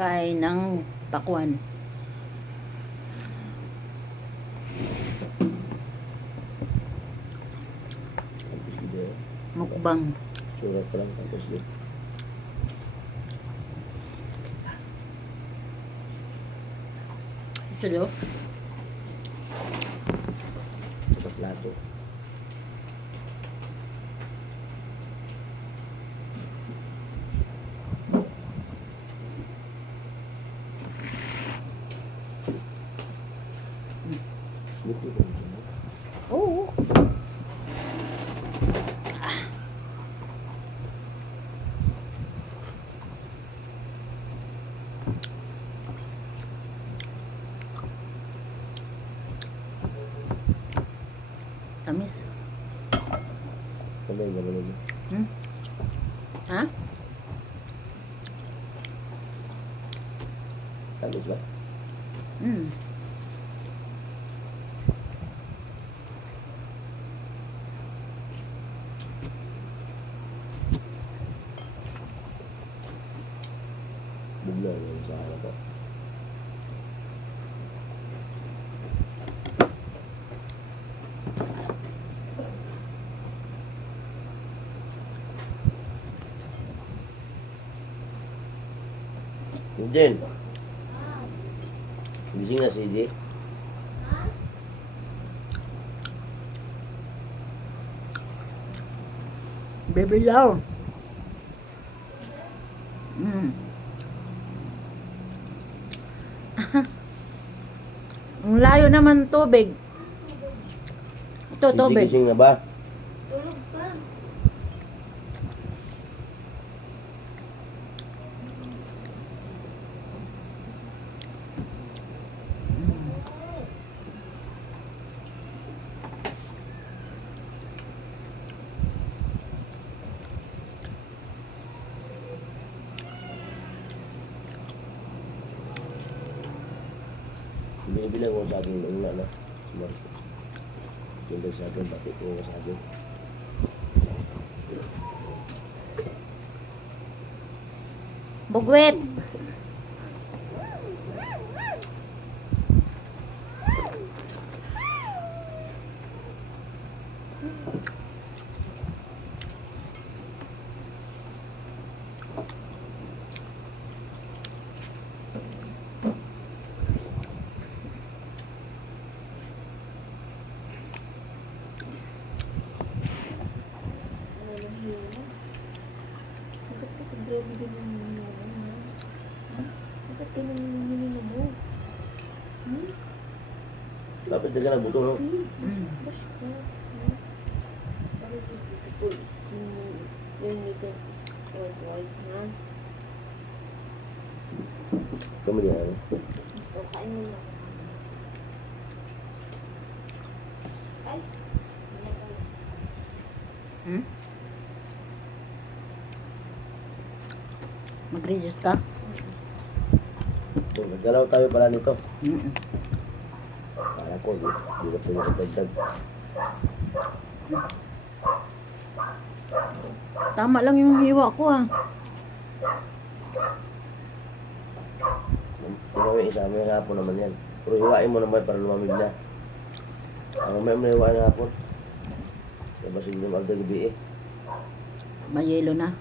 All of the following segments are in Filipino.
Kain ng pakwan. Tapos ide. Mukbang. Surat pa lang tapos ide. Ito do. Sa plato. Luto ko siya. Oo. Tamis. Kamay na naman. Hmm? Ha? Tamis ba? Hmm. Bugla yung sa harap ko. Jen. Gising na si J. Baby daw. Hmm. Ang layo naman tubig. Ito, Si J tubig. gising na ba? Tulog pa. Binibilang ko sa akin ng una na. Si Marco. Tindag sa akin, bakit ko sa akin. Bugwit. Bakit kasi grabe din yung minumum mo? Bakit ganun yung minumum mo? Dapat daga na buto, no? Bash ka. Very beautiful skin mo. Your makeup is white, ha? Kami din, ano? Gusto, kain mo na. Ay! Hmm? Mag-reduce ka? So, naggalaw tayo pala nito. Mm. Para ko, di na pinakadagdag. Tama lang yung hiwa ko ah. Pinawi, isama yung hapon naman yan. Pero hiwain mo naman para lumamig na. Ang may hiwain ng hapon. Diba sige naman agad gabi eh. May yelo na.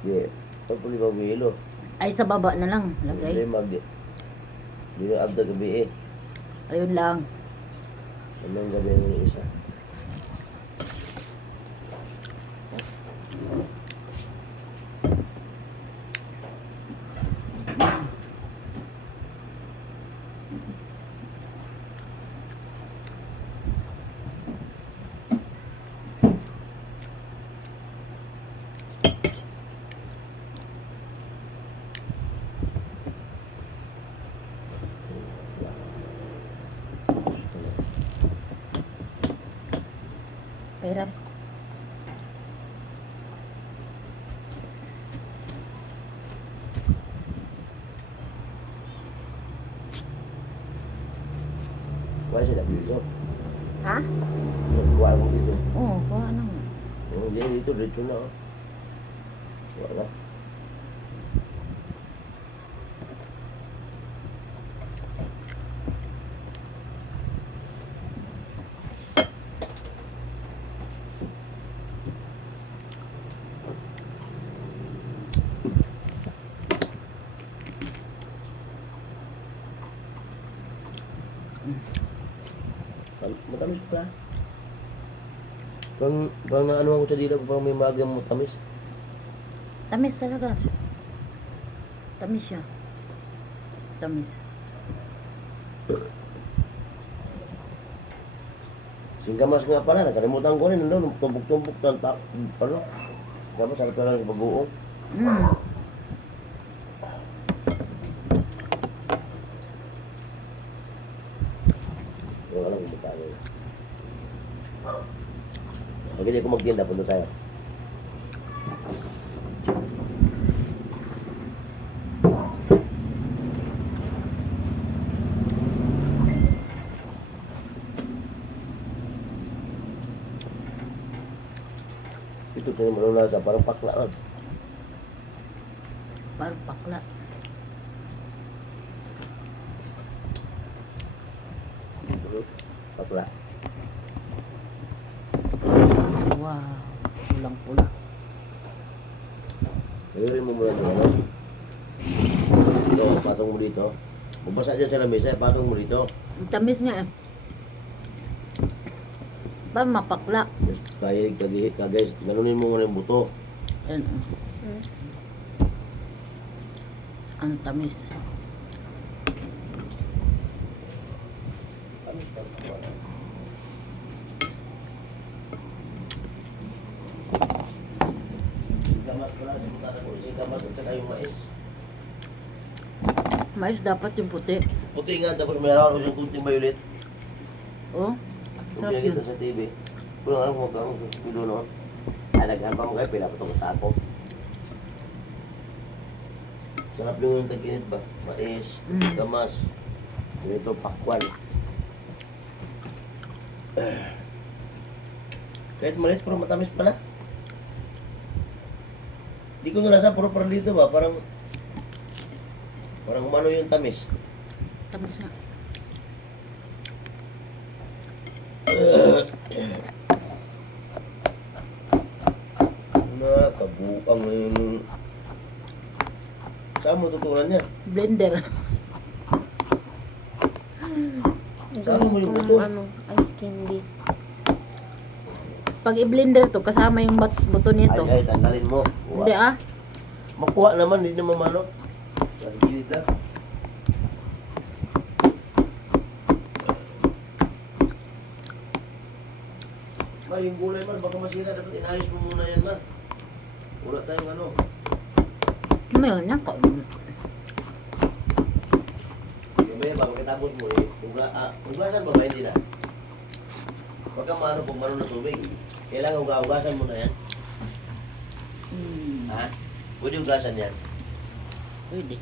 Di, ito po di ba umilo? Ay, sa baba na lang. Hindi Lagay. Di na agad gabi eh. Ayun lang. Anong gabi ng isa? Pera. Wala sila dito. Ha? Kuha mo dito. Oo, kuha na nga. Hindi, dito, dito na. Oh. Wala. Tamis pa. Parang naano ako sa dila ko, parang may magang mo tamis. Tamis talaga. Tamis siya. Tamis. Singkamas nga pala, nakalimutan ko rin, ano, tumbok-tumbok ng ano. Singkamas, sarap na lang sa pag-uong. Mm. Yung alam kung magkano yun. Pag hindi ko magtinda, punta sa'yo. Ito tayo malulasa, parang paklaan. Parang pakla. Pakla. Wow. Pulang-pula. Gawin mo muna ng ano. Ito, patong mo dito. Mabasa dyan sa lamesa, patong mo dito. Ang tamis nga eh. Parang mapakla. Kaya guys, ganunin mo muna yung buto. Ayun. Hmm. Ang tamis. Singkamas pala, singkamas at saka yung mais. Mais dapat yung puti. Puti nga, tapos may harawan ko siyang kunting violet. Oh. Kung Sarap pinakita yun. sa TV. Kung alam mo kung pilo noon. Alaghan pa mo kayo, pinapatok sa ako. Sarap yung tag-init ba? Mais, Mm. gamas, ganito pakwan. Kahit maliit, pero matamis pala. Di ko nalasa, puro dito ba? Parang umano yung tamis. Tamis nga. Kabuang yung... Saan mo tutunan niya? Blender. Saan mo yung Kung buto? ano, ice candy. Pag i-blender to, kasama yung buto nito. Ay, tanggalin mo. Hindi ah. Makuha naman, hindi naman mano. Nagigilid lang. Ma, yung gulay man, baka masira. Dapat inayos mo muna yan man. Wala tayong ano. Mayroon niya ko. Mamaya ba, pagkatapos mo eh. Hugasan ba ba? Hindi na. Pagka mano, kung mano na tubig. Kailangan hugasan mo na yan. Hmm. Ha? Pwede hugasan yan. Pwede.